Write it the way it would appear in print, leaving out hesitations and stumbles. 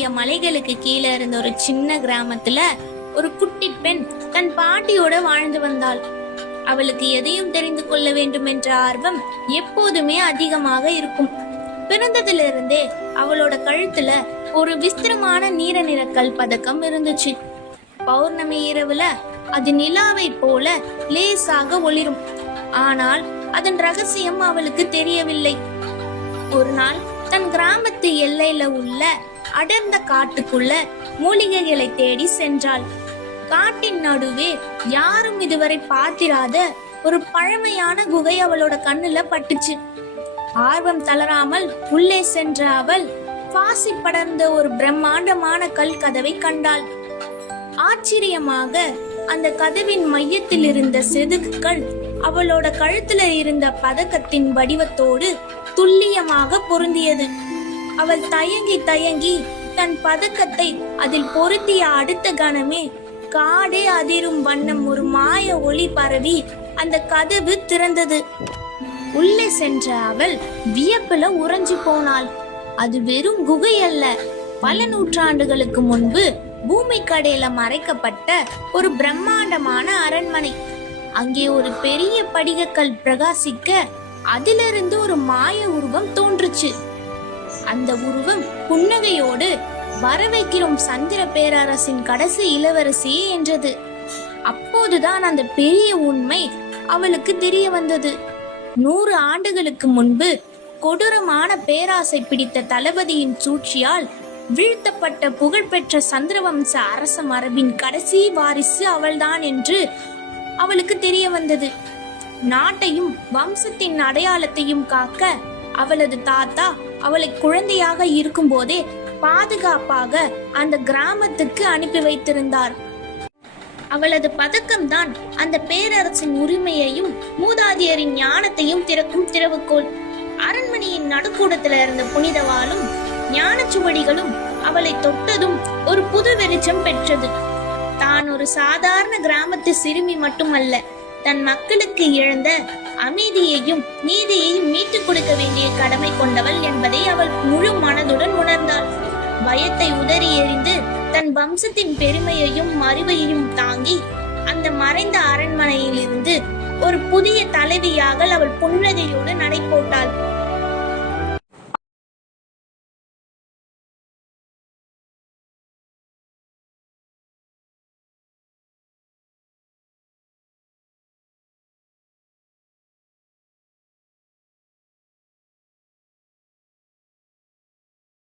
பெரிய மலைகளுக்கு கீழே இருந்த ஒரு சின்ன கிராமத்துல ஒரு குட்டி பெண் தன் பாட்டியோட வாழ்ந்து வந்தாள். அவளுக்கு எதையும் தெரிந்து கொள்ள வேண்டும் என்ற ஆர்வம் எப்போதுமே அதிகமாக இருக்கும். பிறந்ததிலிருந்தே அவளோட கழுத்துல ஒரு விஸ்திரமான நீல நிற கல் பதக்கம் இருந்துச்சு. பௌர்ணமி இரவுல அது நிலாவை போல லேசாக ஒளிரும். ஆனால் அதன் ரகசியம் அவளுக்கு தெரியவில்லை. ஒரு நாள் தன் கிராமத்து எல்லையில உள்ள அடர்ந்த காட்டுக்குள்ள மூலிகைகளை தேடி சென்றாள். காட்டின் நடுவே யாரும் இதுவரை பார்த்திராத ஒரு பழமையான குகை அவளோட கண்ணுல பட்டுச்சு. ஆர்வம் தளராமல் உள்ளே சென்ற அவள் பாசி படர்ந்த ஒரு பிரம்மாண்டமான கல் கதவை கண்டாள். ஆச்சரியமாக அந்த கதவின் மையத்தில் இருந்த செதுக்குகள் அவளோட கழுத்துல இருந்த பதக்கத்தின் வடிவத்தோடு துல்லியமாக பொருந்தியது. அவள் தயங்கி தயங்கி தன் பதக்கத்தை அதில் பொருத்திய அடுத்த கணமே காடே அதிரும் வண்ணம் ஒரு மாய ஒளி பரவி அந்த கதவு திறந்தது. உள்ளே சென்ற அவள் வியப்புல உறைஞ்சு போனாள். அது வெறும் குகை அல்ல, பல நூற்றாண்டுகளுக்கு முன்பு பூமி கடையில மறைக்கப்பட்ட ஒரு பிரம்மாண்டமான அரண்மனை. அங்கே ஒரு பெரிய படிகக்கல் பிரகாசிக்க அதிலிருந்து ஒரு மாய உருவம் தோன்றுச்சு. அந்த உருவம் புன்னகையோடு வரவைக்கிறோம் சந்திர பேரரசின் கடைசி இளவரசி என்றது. அப்போதுதான் அந்த பெரிய உண்மை அவளுக்கு தெரிய வந்தது. 100 ஆண்டுகளுக்கு முன்பு கொடூரமான பேராசை பிடித்த தளபதியின் சூழ்ச்சியால் வீழ்த்தப்பட்ட புகழ்பெற்ற சந்திரவம்ச அரச மரபின் கடைசி வாரிசு அவள்தான் என்று அவளுக்கு தெரிய வந்தது. நாட்டையும் வம்சத்தின் அடையாளத்தையும் காக்க அவளது தாத்தா அவளை குழந்தையாக இருக்கும் போதே பாதுகாப்பாக அந்த கிராமத்துக்கு அனுப்பி வைத்திருந்தார். அவளது பதக்கம்தான் அந்த பேரரசின் உரிமையையும் மூதாதையரின் ஞானத்தையும் திறக்கும் திறவுகோல். அரண்மனையின் நடுக்கூடத்துல இருந்த புனிதவாளும் ஞானச்சுவடிகளும் அவளை தொட்டதும் ஒரு புது வெளிச்சம் பெற்றது. தான் ஒரு சாதாரண கிராமத்து சிறுமி மட்டுமல்ல, தன் மக்களுக்கு இழந்த அமைதியையும் நீதியையும் மீட்டுக் கொடுக்க வேண்டிய கடமை கொண்டவள் என்பதை அவள் முழு மனதுடன் உணர்ந்தாள். பயத்தை உதறி எறிந்து தன் வம்சத்தின் பெருமையையும் மறிவையும் தாங்கி அந்த மறைந்த அரண்மனையில் இருந்து ஒரு புதிய தலைவியாக அவள் புன்னகையோடு நடை போட்டாள்.